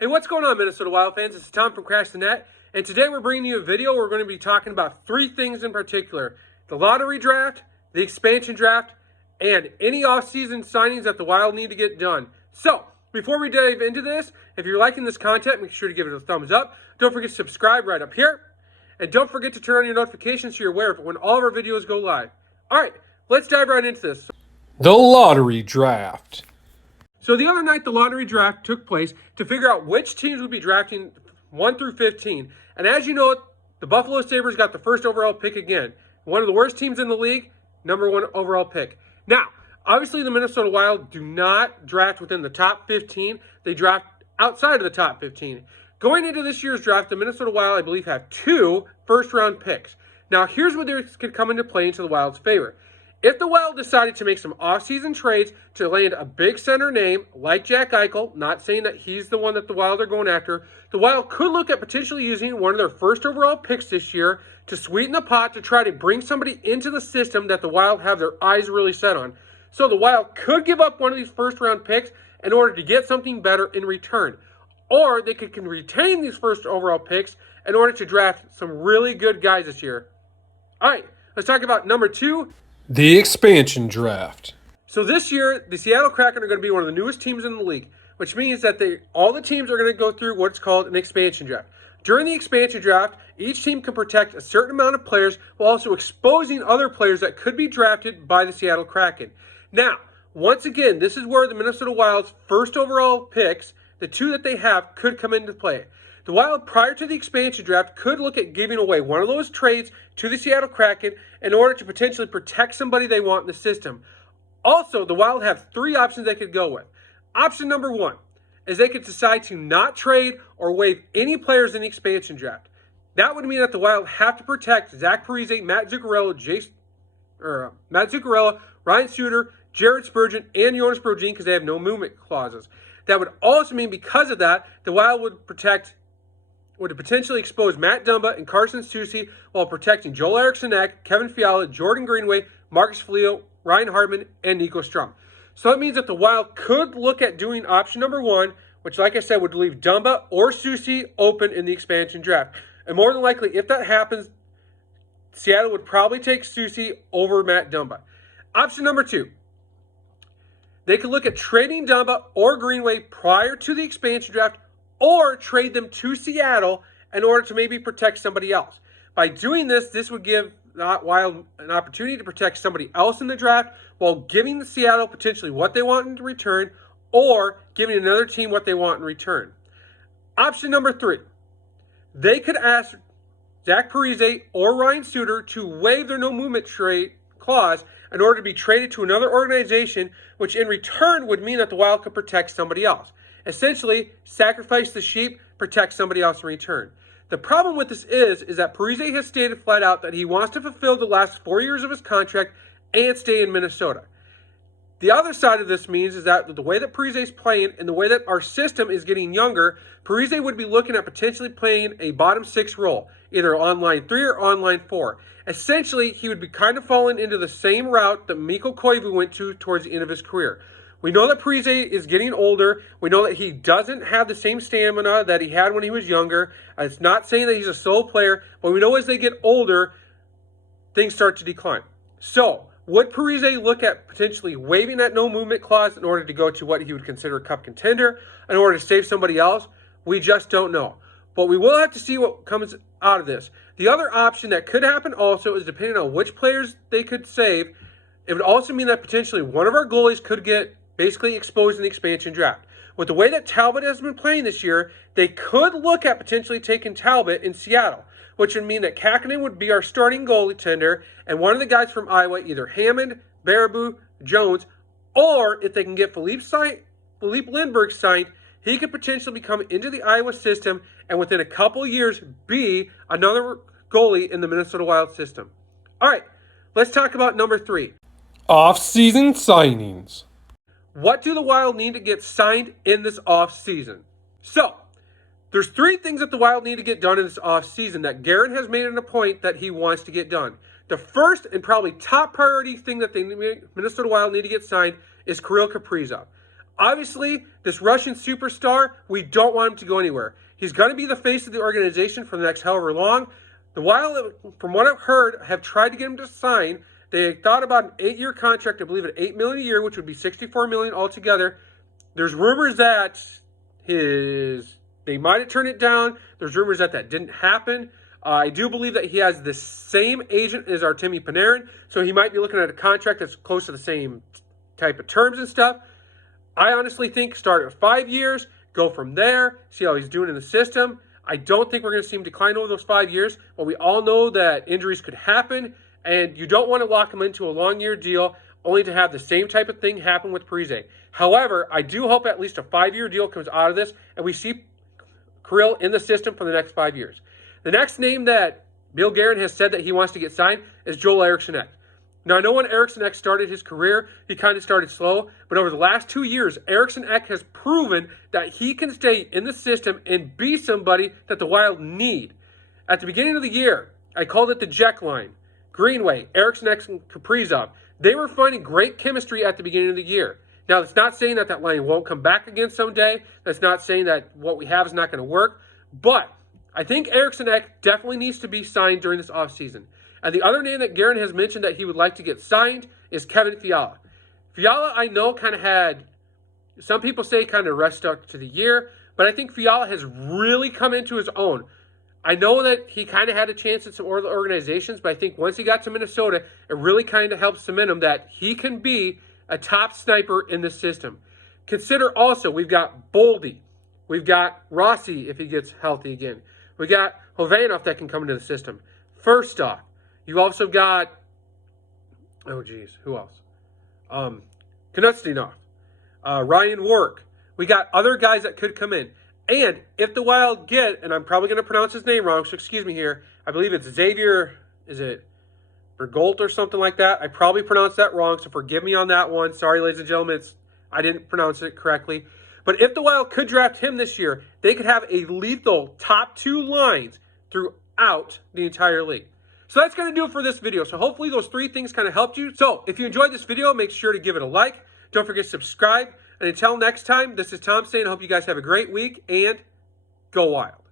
Hey, what's going on, Minnesota Wild fans? This is Tom from Crash the Net, and today we're bringing you a video where we're going to be talking about three things in particular: the lottery draft, the expansion draft, and any off-season signings that the Wild need to get done. So, before we dive into this, if you're liking this content, make sure to give it a thumbs up. Don't forget to subscribe right up here, and don't forget to turn on your notifications so you're aware of it when all of our videos go live. All right, let's dive right into this. The lottery draft. So the other night, the lottery draft took place to figure out which teams would be drafting 1 through 15. And as you know, the Buffalo Sabres got the first overall pick again. One of the worst teams in the league, #1 overall pick. Now, obviously the Minnesota Wild do not draft within the top 15. They draft outside of the top 15. Going into this year's draft, the Minnesota Wild, I believe, have 2 first-round picks. Now, here's where this could come into play into the Wild's favor. If the Wild decided to make some offseason trades to land a big center name like Jack Eichel, not saying that he's the one that the Wild are going after, the Wild could look at potentially using one of their first overall picks this year to sweeten the pot to try to bring somebody into the system that the Wild have their eyes really set on. So the Wild could give up one of these first-round picks in order to get something better in return. Or they can retain these first overall picks in order to draft some really good guys this year. All right, let's talk about number 2. The expansion draft. So this year, the Seattle Kraken are going to be one of the newest teams in the league, which means that all the teams are going to go through what's called an expansion draft. During the expansion draft, each team can protect a certain amount of players while also exposing other players that could be drafted by the Seattle Kraken. Now, once again, this is where the Minnesota Wild's first overall picks, the 2 that they have, could come into play. The Wild, prior to the expansion draft, could look at giving away one of those trades to the Seattle Kraken in order to potentially protect somebody they want in the system. Also, the Wild have 3 options they could go with. Option number 1 is they could decide to not trade or waive any players in the expansion draft. That would mean that the Wild have to protect Zach Parise, Matt Zuccarello, Ryan Suter, Jared Spurgeon, and Jonas Brodin because they have no movement clauses. That would also mean, because of that, the Wild would potentially expose Matt Dumba and Carson Soucy while protecting Joel Eriksson Ek, Kevin Fiala, Jordan Greenway, Marcus Foligno, Ryan Hartman, and Nico Strum. So that means that the Wild could look at doing option number 1, which, like I said, would leave Dumba or Soucy open in the expansion draft. And more than likely, if that happens, Seattle would probably take Soucy over Matt Dumba. Option number 2. They could look at trading Dumba or Greenway prior to the expansion draft, or trade them to Seattle in order to maybe protect somebody else. By doing this, this would give the Wild an opportunity to protect somebody else in the draft while giving the Seattle potentially what they want in return, or giving another team what they want in return. Option number 3. They could ask Zach Parise or Ryan Suter to waive their no-movement trade clause in order to be traded to another organization, which in return would mean that the Wild could protect somebody else. Essentially, sacrifice the sheep, protect somebody else in return. The problem with this is that Parise has stated flat out that he wants to fulfill the last 4 years of his contract and stay in Minnesota. The other side of this means is that the way that Parise is playing and the way that our system is getting younger, Parise would be looking at potentially playing a bottom 6 role, either on line 3 or on line 4. Essentially, he would be kind of falling into the same route that Mikko Koivu went to towards the end of his career. We know that Parise is getting older. We know that he doesn't have the same stamina that he had when he was younger. It's not saying that he's a slow player, but we know as they get older, things start to decline. So, would Parise look at potentially waiving that no-movement clause in order to go to what he would consider a cup contender, in order to save somebody else? We just don't know. But we will have to see what comes out of this. The other option that could happen also is, depending on which players they could save, it would also mean that potentially one of our goalies could get basically exposed in the expansion draft. With the way that Talbot has been playing this year, they could look at potentially taking Talbot in Seattle, which would mean that Kakkonen would be our starting goaltender, and one of the guys from Iowa, either Hammond, Baraboo, Jones, or if they can get Philippe Lindbergh signed, he could potentially become into the Iowa system and within a couple years be another goalie in the Minnesota Wild system. All right, let's talk about number 3. Off-season signings. What do the Wild need to get signed in this offseason? So, there's 3 things that the Wild need to get done in this offseason that Guerin has made it a point that he wants to get done. The first and probably top priority thing that the Minnesota Wild need to get signed is Kirill Kaprizov. Obviously, this Russian superstar, we don't want him to go anywhere. He's going to be the face of the organization for the next however long. The Wild, from what I've heard, have tried to get him to sign. They thought about an 8-year contract, I believe at $8 million a year, which would be $64 million altogether. There's rumors that they might have turned it down. There's rumors that didn't happen. I do believe that he has the same agent as Artemi Panarin, so he might be looking at a contract that's close to the same type of terms and stuff. I honestly think start at 5 years, go from there, see how he's doing in the system. I don't think we're going to see him decline over those 5 years, but we all know that injuries could happen, and you don't want to lock him into a long-year deal only to have the same type of thing happen with Parise. However, I do hope at least a 5-year deal comes out of this, and we see Kirill in the system for the next 5 years. The next name that Bill Guerin has said that he wants to get signed is Joel Eriksson-Ek. Now, I know when Eriksson-Ek started his career, he kind of started slow, but over the last 2 years, Eriksson-Ek has proven that he can stay in the system and be somebody that the Wild need. At the beginning of the year, I called it the Jack line. Greenway, Eriksson-Ek, and Kaprizov. They were finding great chemistry at the beginning of the year. Now, that's not saying that line won't come back again someday. That's not saying that what we have is not going to work. But I think Eriksson-Ek definitely needs to be signed during this offseason. And the other name that Guerin has mentioned that he would like to get signed is Kevin Fiala. Fiala, I know, kind of had, some people say kind of rest up to the year, but I think Fiala has really come into his own. I know that he kind of had a chance at some other organizations, but I think once he got to Minnesota, it really kind of helped cement him that he can be a top sniper in the system. Consider also, we've got Boldy. We've got Rossi if he gets healthy again. We got Hovanov that can come into the system. First off, you've also got, who else? Konstantinov, Ryan Warwick. We got other guys that could come in. And if the Wild get, and I'm probably going to pronounce his name wrong, so excuse me here, I believe it's Xavier, is it Bergolt or something like that? I probably pronounced that wrong, so forgive me on that one. Sorry, ladies and gentlemen, I didn't pronounce it correctly. But if the Wild could draft him this year, they could have a lethal top 2 lines throughout the entire league. So that's going to do it for this video. So hopefully those 3 things kind of helped you. So if you enjoyed this video, make sure to give it a like. Don't forget to subscribe. And until next time, this is Tom saying I hope you guys have a great week and go Wild.